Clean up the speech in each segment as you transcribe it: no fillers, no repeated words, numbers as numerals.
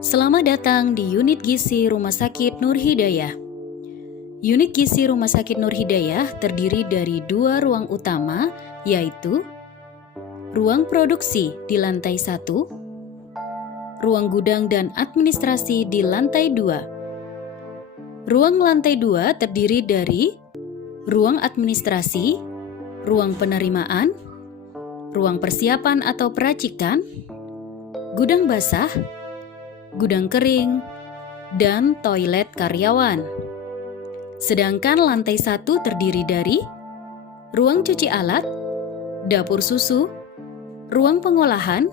Selamat datang di Unit Gizi Rumah Sakit Nur Hidayah. Unit Gizi Rumah Sakit Nur Hidayah terdiri dari dua ruang utama, yaitu ruang produksi di lantai 1, ruang gudang dan administrasi di lantai 2. Ruang lantai 2 terdiri dari ruang administrasi, ruang penerimaan, ruang persiapan atau peracikan, gudang basah, gudang kering, dan toilet karyawan. Sedangkan lantai 1 terdiri dari ruang cuci alat, dapur susu, ruang pengolahan,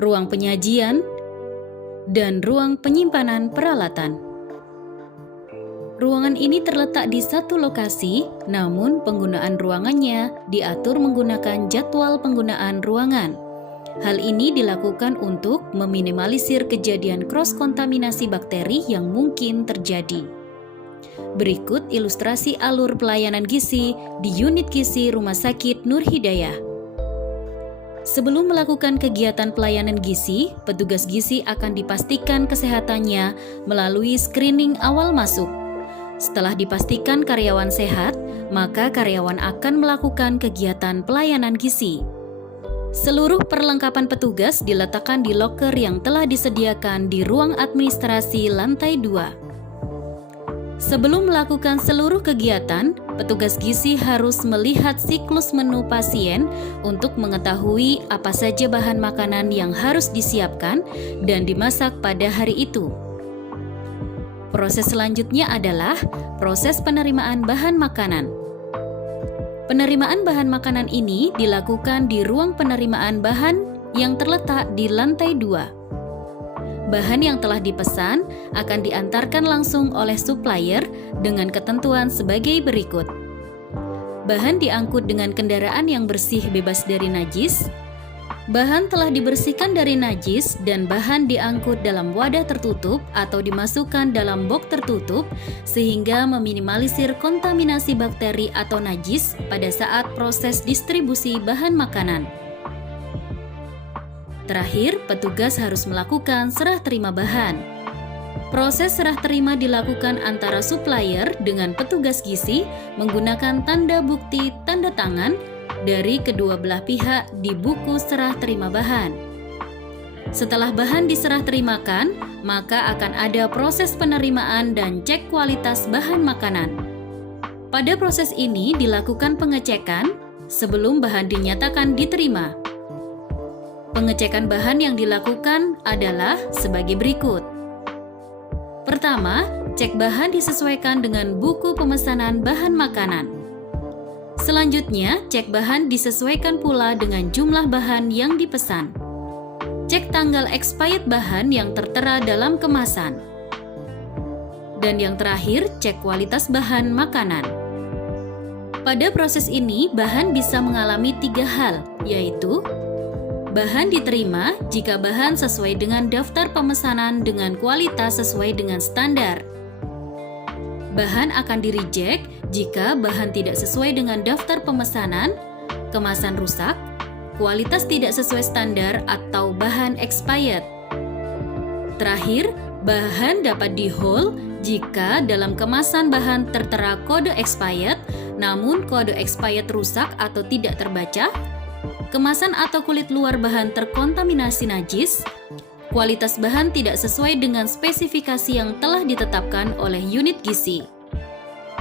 ruang penyajian, dan ruang penyimpanan peralatan. Ruangan ini terletak di satu lokasi, namun penggunaan ruangannya diatur menggunakan jadwal penggunaan ruangan. Hal ini dilakukan untuk meminimalisir kejadian cross-kontaminasi bakteri yang mungkin terjadi. Berikut ilustrasi alur pelayanan gizi di Unit Gizi Rumah Sakit Nur Hidayah. Sebelum melakukan kegiatan pelayanan gizi, petugas gizi akan dipastikan kesehatannya melalui screening awal masuk. Setelah dipastikan karyawan sehat, maka karyawan akan melakukan kegiatan pelayanan gizi. Seluruh perlengkapan petugas diletakkan di loker yang telah disediakan di ruang administrasi lantai 2. Sebelum melakukan seluruh kegiatan, petugas gizi harus melihat siklus menu pasien untuk mengetahui apa saja bahan makanan yang harus disiapkan dan dimasak pada hari itu. Proses selanjutnya adalah proses penerimaan bahan makanan. Penerimaan bahan makanan ini dilakukan di ruang penerimaan bahan yang terletak di lantai 2. Bahan yang telah dipesan akan diantarkan langsung oleh supplier dengan ketentuan sebagai berikut. Bahan diangkut dengan kendaraan yang bersih bebas dari najis. Bahan telah dibersihkan dari najis dan bahan diangkut dalam wadah tertutup atau dimasukkan dalam box tertutup sehingga meminimalisir kontaminasi bakteri atau najis pada saat proses distribusi bahan makanan. Terakhir, petugas harus melakukan serah terima bahan. Proses serah terima dilakukan antara supplier dengan petugas gizi menggunakan tanda bukti tanda tangan dari kedua belah pihak di buku serah terima bahan. Setelah bahan diserah terimakan, maka akan ada proses penerimaan dan cek kualitas bahan makanan. Pada proses ini dilakukan pengecekan sebelum bahan dinyatakan diterima. Pengecekan bahan yang dilakukan adalah sebagai berikut. Pertama, cek bahan disesuaikan dengan buku pemesanan bahan makanan. Selanjutnya, cek bahan disesuaikan pula dengan jumlah bahan yang dipesan. Cek tanggal expired bahan yang tertera dalam kemasan. Dan yang terakhir, cek kualitas bahan makanan. Pada proses ini, bahan bisa mengalami 3 hal, yaitu bahan diterima jika bahan sesuai dengan daftar pemesanan dengan kualitas sesuai dengan standar. Bahan akan di-reject jika bahan tidak sesuai dengan daftar pemesanan, kemasan rusak, kualitas tidak sesuai standar, atau bahan expired. Terakhir, bahan dapat di-hold jika dalam kemasan bahan tertera kode expired, namun kode expired rusak atau tidak terbaca, kemasan atau kulit luar bahan terkontaminasi najis, kualitas bahan tidak sesuai dengan spesifikasi yang telah ditetapkan oleh unit gizi.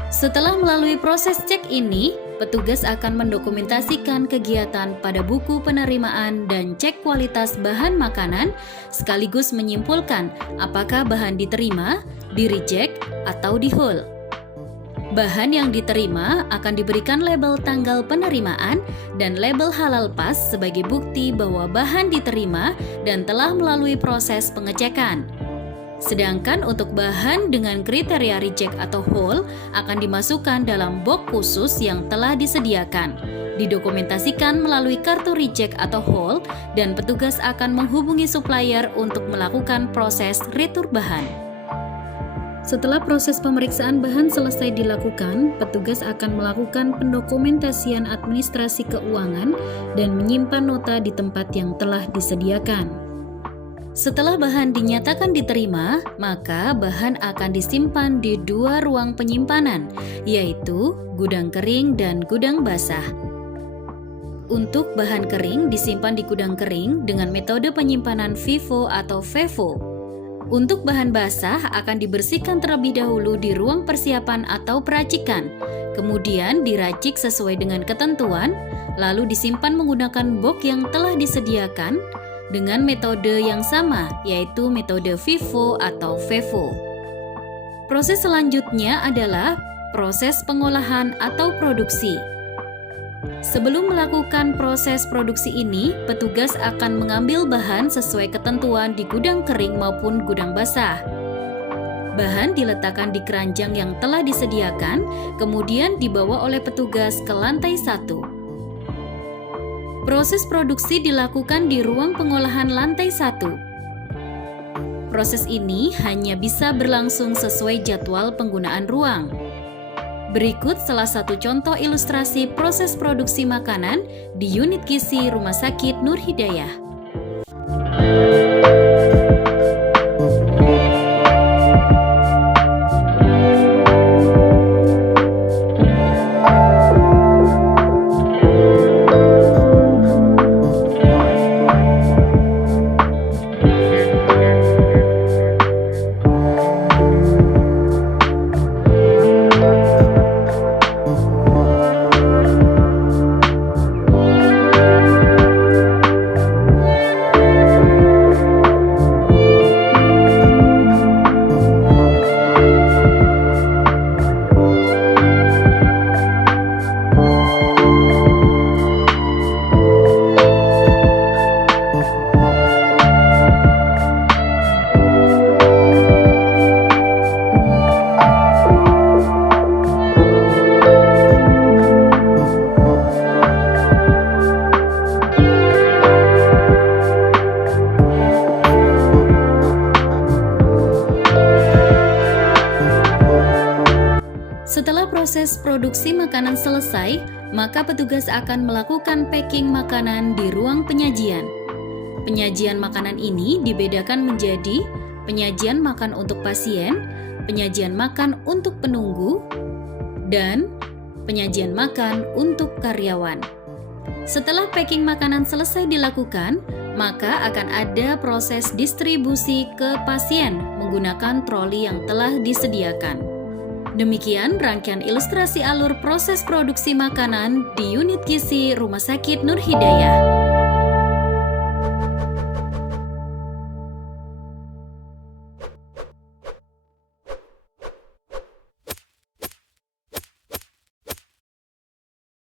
Setelah melalui proses cek ini, petugas akan mendokumentasikan kegiatan pada buku penerimaan dan cek kualitas bahan makanan, sekaligus menyimpulkan apakah bahan diterima, di-reject, atau di-hold. Bahan yang diterima akan diberikan label tanggal penerimaan dan label halal pas sebagai bukti bahwa bahan diterima dan telah melalui proses pengecekan. Sedangkan untuk bahan dengan kriteria reject atau hold akan dimasukkan dalam box khusus yang telah disediakan, didokumentasikan melalui kartu reject atau hold, dan petugas akan menghubungi supplier untuk melakukan proses retur bahan. Setelah proses pemeriksaan bahan selesai dilakukan, petugas akan melakukan pendokumentasian administrasi keuangan dan menyimpan nota di tempat yang telah disediakan. Setelah bahan dinyatakan diterima, maka bahan akan disimpan di dua ruang penyimpanan, yaitu gudang kering dan gudang basah. Untuk bahan kering disimpan di gudang kering dengan metode penyimpanan FIFO atau FEFO. Untuk bahan basah akan dibersihkan terlebih dahulu di ruang persiapan atau peracikan, kemudian diracik sesuai dengan ketentuan, lalu disimpan menggunakan box yang telah disediakan dengan metode yang sama, yaitu metode FIFO atau FEFO. Proses selanjutnya adalah proses pengolahan atau produksi. Sebelum melakukan proses produksi ini, petugas akan mengambil bahan sesuai ketentuan di gudang kering maupun gudang basah. Bahan diletakkan di keranjang yang telah disediakan, kemudian dibawa oleh petugas ke lantai 1. Proses produksi dilakukan di ruang pengolahan lantai 1. Proses ini hanya bisa berlangsung sesuai jadwal penggunaan ruang. Berikut salah satu contoh ilustrasi proses produksi makanan di unit gizi Rumah Sakit Nur Hidayah. Setelah proses produksi makanan selesai, maka petugas akan melakukan packing makanan di ruang penyajian. Penyajian makanan ini dibedakan menjadi penyajian makan untuk pasien, penyajian makan untuk penunggu, dan penyajian makan untuk karyawan. Setelah packing makanan selesai dilakukan, maka akan ada proses distribusi ke pasien menggunakan troli yang telah disediakan. Demikian rangkaian ilustrasi alur proses produksi makanan di unit gizi Rumah Sakit Nur Hidayah.